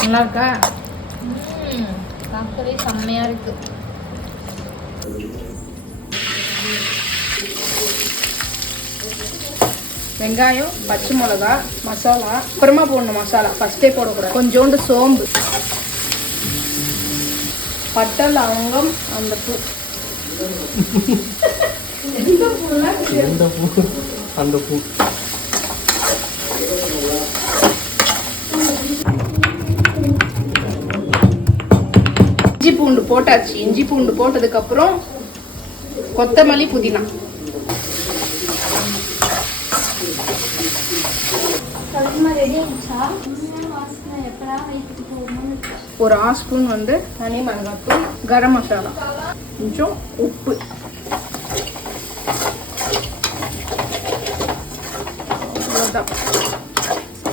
நல்லா இருக்கா? பார்க்கவே செம்மையா இருக்கு. வெங்காயம், பச்சை மிளகா, மசாலா, அப்புறமா போடணும் மசாலா, ஃபஸ்ட்டே போடக்கூடாது. கொஞ்சோண்டு சோம்பு, பட்டை, லவங்கம், அந்த பூ. அந்த பூ இஞ்சி பூண்டு போட்டாச்சு. இஞ்சி பூண்டு போட்டதுக்கப்புறம் கொத்தமல்லி, புதினா. ஒரு 1/2 ஸ்பூன் வந்து தனி மிளகாத்தூள், கரம் மசாலா, கொஞ்சம் உப்பு. அவ்வளோதான்.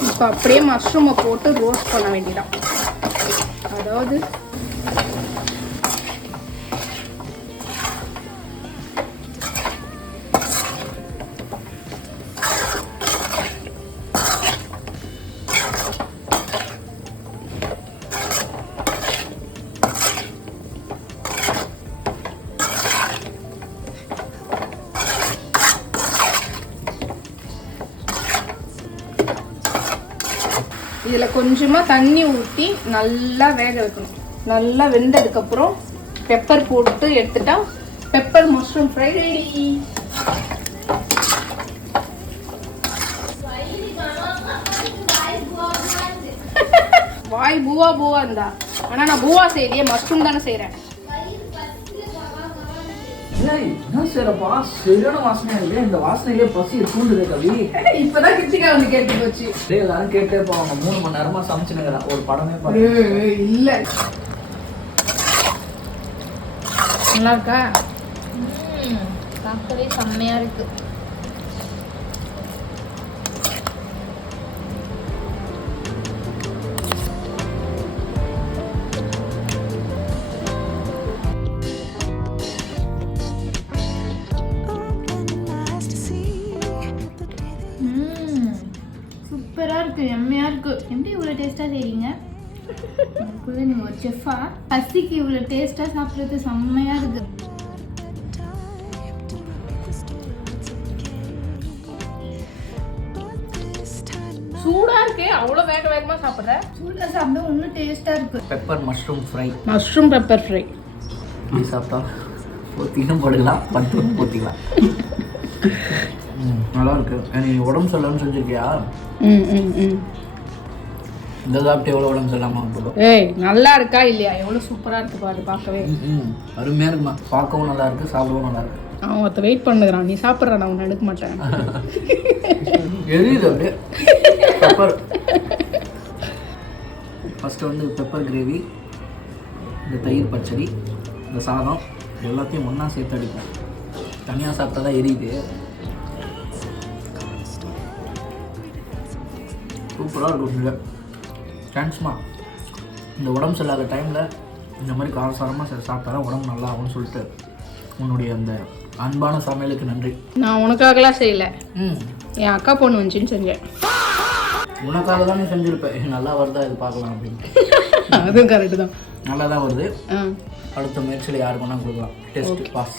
இப்போ அப்படியே மஷ்ரூமை போட்டு ரோஸ்ட் பண்ண வேண்டியதான். அதாவது இதில் கொஞ்சமாக தண்ணி ஊற்றி நல்லா வேக வைக்கணும். நல்லா வெந்ததுக்கப்புறம் பெப்பர் போட்டு எடுத்துட்டா பெப்பர் மஷ்ரூம் ஃப்ரை ரெடி. வாய் பூவா பூவா இருந்தா, ஆனால் நான் பூவா செய்யலையே, மஷ்ரூம் தானே செய்கிறேன். என்ன செய்யறப்பா? சரியான வாசனையா இருக்கு. இந்த வாசனையிலே பசி தூண்டுது கவி. இப்பதான் கிச்சிக்கா வந்து கேட்டு போச்சு. எல்லாரும் கேட்டே போவாங்க. 3 மணி நேரமா சமைச்சுனுங்கிறேன். ஒரு படமே பாரு. இல்ல நல்லா இருக்கா? பார்க்கவே செம்மையா இருக்கு. சூப்பராக இருக்குது, எம்மையாக இருக்குது. எப்படி இவ்வளோ டேஸ்ட்டாக செய்கிறீங்க? எனக்குள்ளே நீங்கள் ஒரு செஃப்பா? பசிக்கு இவ்வளோ டேஸ்ட்டாக சாப்பிட்றது செம்மையாக இருக்குது. சூடாக இருக்கே, அவ்வளோ வேகமாக சாப்பிட்றேன். சூடாக சாப்பிட இன்னும் டேஸ்ட்டாக இருக்குது. Pepper mushroom fry. Mushroom pepper fry நீ சாப்பிட்டா பொத்தினும் போடலாம், பத்தும் பொத்திக்கலாம். நல்லா இருக்கு. நீ உடம்பு சரியில்லைன்னு செஞ்சிருக்கியா? இந்த சாப்பிட்டு எவ்வளோ உடம்பு சரியில்லாமல் போதும். ஏய் நல்லா இருக்கா இல்லையா? எவ்வளோ சூப்பராக இருக்கு பாரு, பார்க்கவே அருமையாக இருக்குமா. பார்க்கவும் நல்லா இருக்கு, சாப்பிடவும் நல்லா இருக்கு. அவன் ஒருத்த வெயிட் பண்ணுறான், நீ சாப்பிட்ற, நான் ஒன்று எடுக்க மாட்டேன். எரியுது அப்படியே. பெப்பர் ஃபஸ்ட்டு வந்து பெப்பர் கிரேவி, இந்த தயிர் பச்சடி, இந்த சாதம் எல்லாத்தையும் ஒன்றா சேர்த்து அடிப்போம். தனியாக சாப்பிட்டா தான் எரியுது. சூப்பராக இருக்கும். தேங்க்ஸ்மா. இந்த உடம்பு சரியில்லாத டைமில் இந்த மாதிரி காரசாரமாக சாப்பிட்டா உடம்பு நல்லா ஆகும்னு சொல்லிட்டு உன்னுடைய அந்த அன்பான சமையலுக்கு நன்றி. நான் உனக்காகலாம் செய்யலை, என் அக்கா பொண்ணு வந்துச்சின்னு செஞ்சேன். உனக்காக தான் நீ செஞ்சுருப்பேன். நல்லா வருதா இது பார்க்கலாம் அப்படின்னு. அதுவும் கரெக்டு தான், நல்லா தான் வருது. அடுத்த முயற்சியில் யாருக்கு வேணால் கொடுக்கலாம். Test pass.